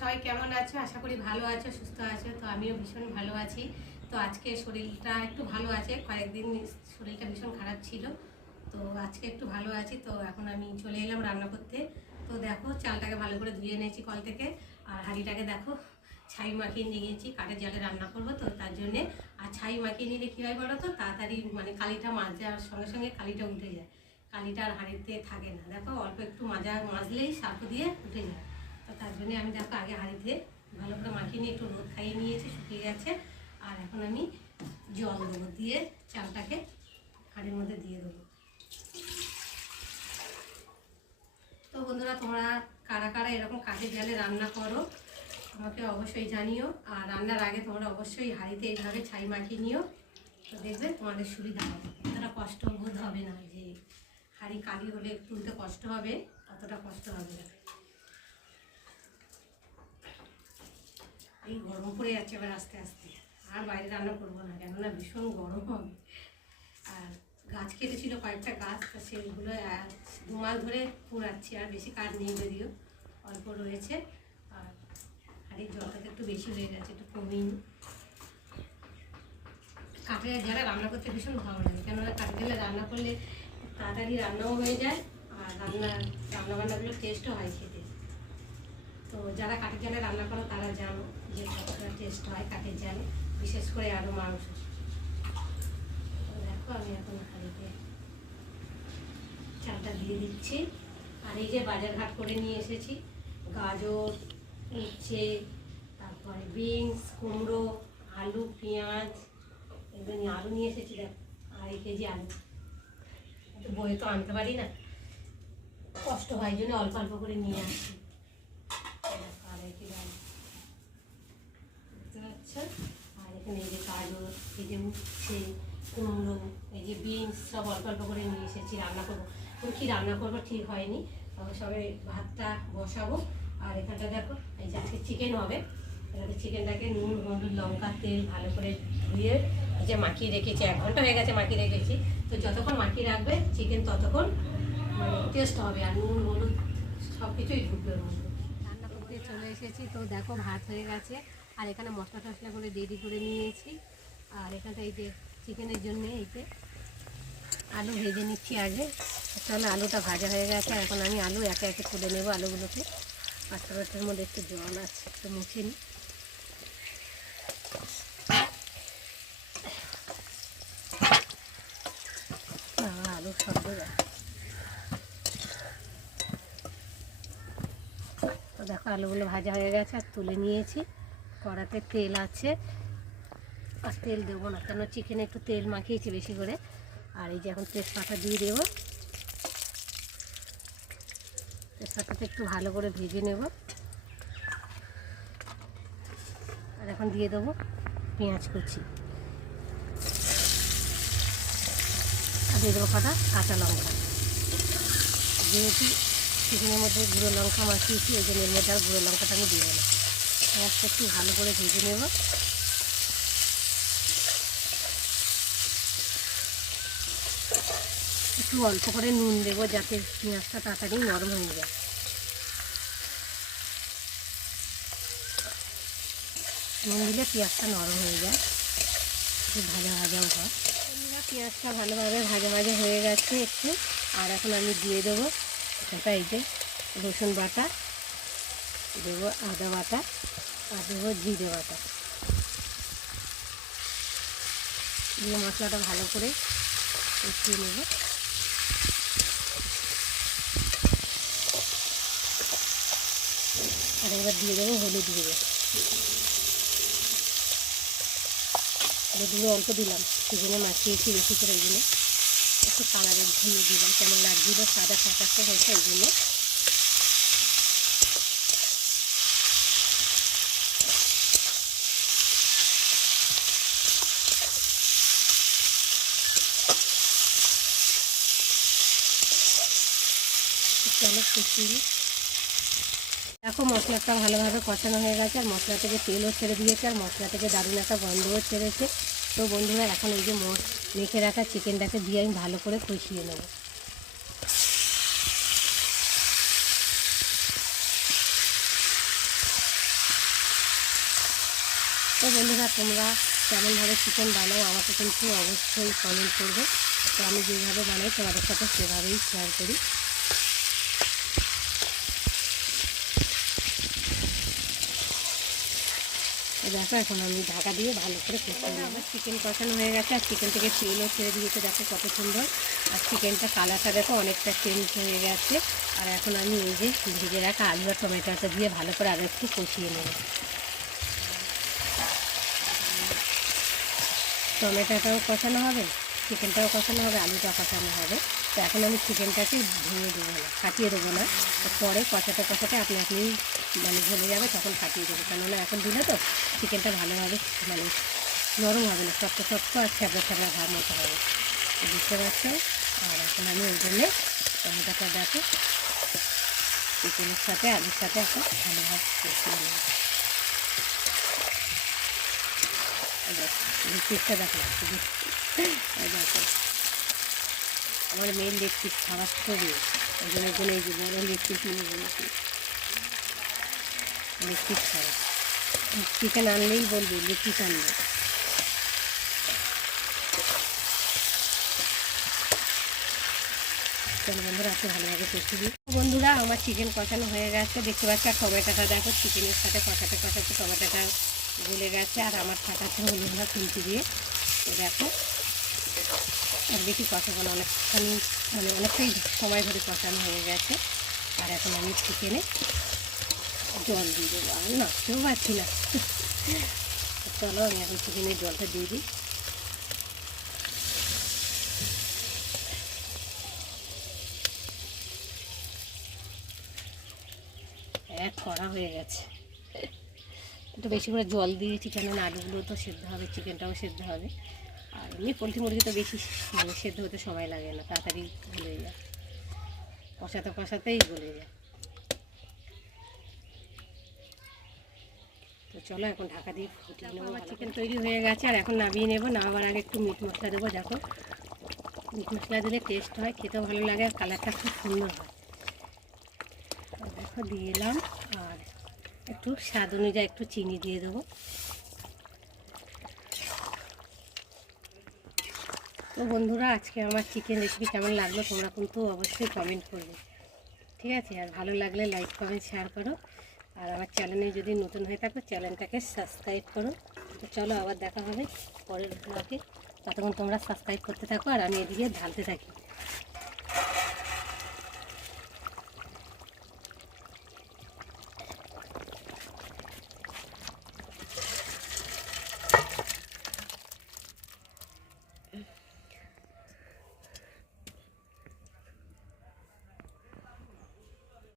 সবাই কেমন আছো? আশা করি ভালো আছো, সুস্থ আছো। তো আমিও ভীষণ ভালো আছি। তো আজকে শরীরটা একটু ভালো আছে, কয়েকদিন শরীরটা ভীষণ খারাপ ছিল। তো আজকে একটু ভালো আছি। তো এখন আমি চলে এলাম রান্না করতে। তো দেখো, চালটাকে ভালো করে ধুয়ে নিয়েছি কল থেকে, আর হাঁড়িটাকে দেখো ছাই মাখিয়ে নিয়ে গেছি, কাঠের জালে রান্না করবো তো তার জন্যে। আর ছাই মাখিয়ে নিলে কী হয় বলো তো, তাড়াতাড়ি মানে কালিটা মাজার সঙ্গে সঙ্গে কালিটা উঠে যায়, কালিটা আর হাঁড়িতে থাকে না। দেখো অল্প একটু মাজলেই সার্ফ দিয়ে উঠে যায়। তো তার জন্যে আমি দেখো আগে হাঁড়িতে ভালো করে মাখিয়ে নিয়ে একটু রোদ খাইয়ে নিয়েছি, শুকিয়ে গেছে। আর এখন আমি জল দেবো, দিয়ে চালটাকে হাঁড়ির মধ্যে দিয়ে দেবো। তো বন্ধুরা, তোমরা কারা কারা এরকম কাঠের জালে রান্না করো আমাকে অবশ্যই জানিও। আর রান্নার আগে তোমরা অবশ্যই হাঁড়িতে এইভাবে ছাই মাখিয়ে নিও, তো দেখবে তোমাদের সুবিধা হবে, অতটা কষ্ট বোধ হবে না। যে হাঁড়ি কালি হলে তুলতে কষ্ট হবে, অতটা কষ্ট হবে না। এই গরম পড়ে যাচ্ছে এবার আস্তে আস্তে, আর বাইরে রান্না করবো না, কেননা ভীষণ গরম হবে। আর গাছ কেটেছিল কয়েকটা গাছ, তো সেগুলো 2 মাস ধরে পুড়াচ্ছি, আর বেশি কাঠ নেই, যদিও অল্প রয়েছে। আর হাঁড়ির জলটা একটু বেশি হয়ে গেছে, একটু কমিয়ে। কাঠের জালে রান্না করতে ভীষণ ভালো লাগে, কেননা কাঠের জালে রান্না করলে তাড়াতাড়ি রান্নাও হয়ে যায়, আর রান্নাবান্নাগুলো টেস্টও হয় খেতে। তো যারা কাঠের জালে রান্না করো তারা জানো যে কতটা টেস্ট হয় কাঠের জালে, বিশেষ করে আরও মাংস। দেখো আমি এখন হাঁড়িতে চালটা দিয়ে দিচ্ছি। আর এই যে বাজারঘাট করে নিয়ে এসেছি, গাজর, উচ্ছে, তারপরে বিনস, কুমড়ো, আলু, পেঁয়াজ, এগুলো আলু নিয়ে এসেছি। দেখো 2.5 কেজি আলু, একটু বয়ে তো আনতে পারি না, কষ্ট হয়, জন্য অল্প অল্প করে নিয়ে আসছি। 2.5 কেজি আলু, বুঝতে পারছো? আর এখানে এই যে গাজর, এই যে উচ্ছে, কুমড়ো, এই যে বিনস, সব অল্প অল্প করে নিয়ে এসেছি। রান্না করবো, কী রান্না করবো ঠিক হয়নি, সবে ভাতটা বসাবো। আর এখানটা দেখো, এই যে আজকে চিকেন হবে, এখানে চিকেনটাকে নুন, হলুদ, লঙ্কা, তেল ভালো করে ধুয়ে এই যে মাখিয়ে রেখেছি। 1 ঘন্টা হয়ে গেছে মাখিয়ে রেখেছি। তো যতক্ষণ মাখিয়ে রাখবে চিকেন, ততক্ষণ মানে টেস্ট হবে, আর নুন, হলুদ সব কিছুই ঢুকবে। রান্না করতে চলে এসেছি। তো দেখো ভাত হয়ে গেছে, আর এখানে মশলা টশলা করে রেডি করে নিয়েছি। আর এখানটা এই যে চিকেনের জন্য এই যে আলু ভেজে নিচ্ছি আগে। তাহলে আলুটা ভাজা হয়ে গেছে, এখন আমি আলু একে একে তুলে নেবো আলুগুলোকে। পাত্রের মধ্যে একটু জল আছে, একটু মুছে নিই। আলু শব্দ যায়। তো দেখো আলুগুলো ভাজা হয়ে গেছে, আর তুলে নিয়েছি। কড়াতে তেল আছে, আর তেল দেবো না, কেন চিকেনে একটু তেল মাখিয়েছি বেশি করে। আর এই যে এখন তেজপাতা দিয়ে দেবো, তেজপাতাটা একটু ভালো করে ভেজে নেব। আর এখন দিয়ে দেবো পেঁয়াজ কুচি, আর দিয়ে দেবো কটা কাঁচা লঙ্কা। যেহেতু চিকেনের মধ্যে গুঁড়ো লঙ্কা মাখিয়েছি, ওই জন্য এর মধ্যে আর গুঁড়ো লঙ্কাটা আমি দেবো না। পেঁয়াজটা একটু ভালো করে ভেজে নেব। একটু অল্প করে নুন দেবো, যাতে পেঁয়াজটা তাড়াতাড়ি নরম হয়ে যায়। নুন দিলে পেঁয়াজটা নরম হয়ে যায়, একটু ভাজা ভাজাও হয়। পেঁয়াজটা ভালোভাবে ভাজা ভাজা হয়ে গেছে একটু। আর এখন আমি দিয়ে দেবো এটা, এই যে রসুন বাটা দেবো, আদা বাটা, আর দেবো জিরে বাটা, দিয়ে মশলাটা ভালো করে কষিয়ে নেব। আর এবার দিয়ে দেবো হলুদ গুঁড়ো। হলুদ গুঁড়ো অল্প দিলাম, সেজন্য মাখিয়েছি বেশি করে, এই জন্য একটু কালারের ধুয়ে দিলাম, কেমন লাগছিল সাদা কাঁচাটা হয়েছে, এই জন্য। চলো কষিয়ে নিই। দেখো মশলাটা ভালোভাবে কষানো হয়ে গেছে, আর মশলা থেকে তেলও ছেড়ে দিয়েছে, আর মশলা থেকে দারুণ একটা গন্ধও ছেড়েছে। তো বন্ধুরা, এখন এই যে মেখে রাখা চিকেনটাকে দিয়ে আমি ভালো করে কষিয়ে নেব। তো বন্ধুরা, তোমরা কেমনভাবে চিকেন বানাও আমাকে কিন্তু অবশ্যই কমেন্ট করবে। তো আমি যেভাবে বানাই তোমাদের সাথে সেভাবেই শেয়ার করি। দেখো এখন আমি ঢাকা দিয়ে ভালো করে কষিয়ে নেব। আমার চিকেন কষানো হয়ে গেছে আর চিকেন থেকে তেলও ছেড়ে দিয়েছে, দেখো কত সুন্দর। আর চিকেনটা কালারটা দেখো অনেকটা চেঞ্জ হয়ে গেছে। আর এখন আমি এই যে ভেজে রাখা আলু আর টমেটোটা দিয়ে ভালো করে আরও একটু কষিয়ে নেব। টমেটোটাও কষানো হবে, চিকেনটাও কষানো হবে, আলুটাও কষানো হবে। তো এখন আমি চিকেনটাকে ভেঙে দেবো না, ফাটিয়ে দেবো না। তো পরে কষাতে কষাতে আপনি মানে ঝরে যাবে, তখন ফাটিয়ে দেবো। কেননা এখন দিলে তো চিকেনটা ভালোভাবে মানে নরম হবে না, শক্ত শক্ত আর ছ্যাবড়া ছ্যাবড়া ভাব মতো হবে, বুঝতে পারছো। আর এখন আমি ওই জন্যে টমেটোটা দেখো চিকেনের সাথে আলুর সাথে এখন ভালোভাবে কষিয়ে নেব। পিসটা দেখো, দেখো আমার মেন লেগ পিস খাবার ছবি, ওই জন্য এই যে বড় লেগ পিস নিয়ে বলেছি, লেগ পিস খাবে। চিকেন আনলেই বলবি লেগ পিস আনবে। চলো বন্ধুরা একটু ভালোভাবে কষিয়ে দিই। বন্ধুরা আমার চিকেন কষানো হয়ে গেছে, দেখতে পাচ্ছি। আর টমেটোটা দেখো চিকেনের সাথে কষাতে কষাতে টমেটোটা গলে গেছে। আর আমার ফাটাচ্ছে হলুদটা খুন্তি দিয়ে। তো দেখো আর বেশি কষাবো না, অনেকখানি মানে অনেকটাই সময় ধরে কষানো হয়ে গেছে। আর এখন আমি চিকেনে জল দিয়ে দেবো, আর নাচতেও পারছি না। চলো আমি এখন চিকেনের জলটা দিয়ে দিই। এক কড়া হয়ে গেছে, একটু বেশি করে জল দিয়েছি, কেননা আলুগুলো তো সেদ্ধ হবে, চিকেনটাও সেদ্ধ হবে। আর এমনি পোলট্রি মুরগি তো বেশি মানে সেদ্ধ হতে সময় লাগে না, তাড়াতাড়ি গলে যায়, কষাতে কষাতেই গলে যায়। তো চলো এখন ঢাকা দিয়ে ফুটিয়ে নেবো। আমার চিকেন তৈরি হয়ে গেছে, আর এখন নামিয়ে নেবো। নামাবার আগে একটু মিট মশলা দেবো। দেখো মিট মশলা দিলে টেস্ট হয়, খেতেও ভালো লাগে, আর কালারটা খুব সুন্দর হয়। দেখো দিয়ে এলাম। আর একটু স্বাদ অনুযায়ী একটু চিনি দিয়ে দেবো। তো বন্ধুরা, আজকে আমার চিকেন রেসিপি কেমন লাগলো তোমরা কিন্তু অবশ্যই কমেন্ট করবে, ঠিক আছে। আর ভালো লাগলে লাইক কমেন্ট শেয়ার করো। আর আমার চ্যানেলে যদি নতুন হয়ে থাকো চ্যানেলটাকে সাবস্ক্রাইব করো। তো চলো আবার দেখা হবে পরের ব্লগে। ততক্ষণ তোমরা সাবস্ক্রাইব করতে থাকো আর আমি এদিকে ঢালতে থাকি।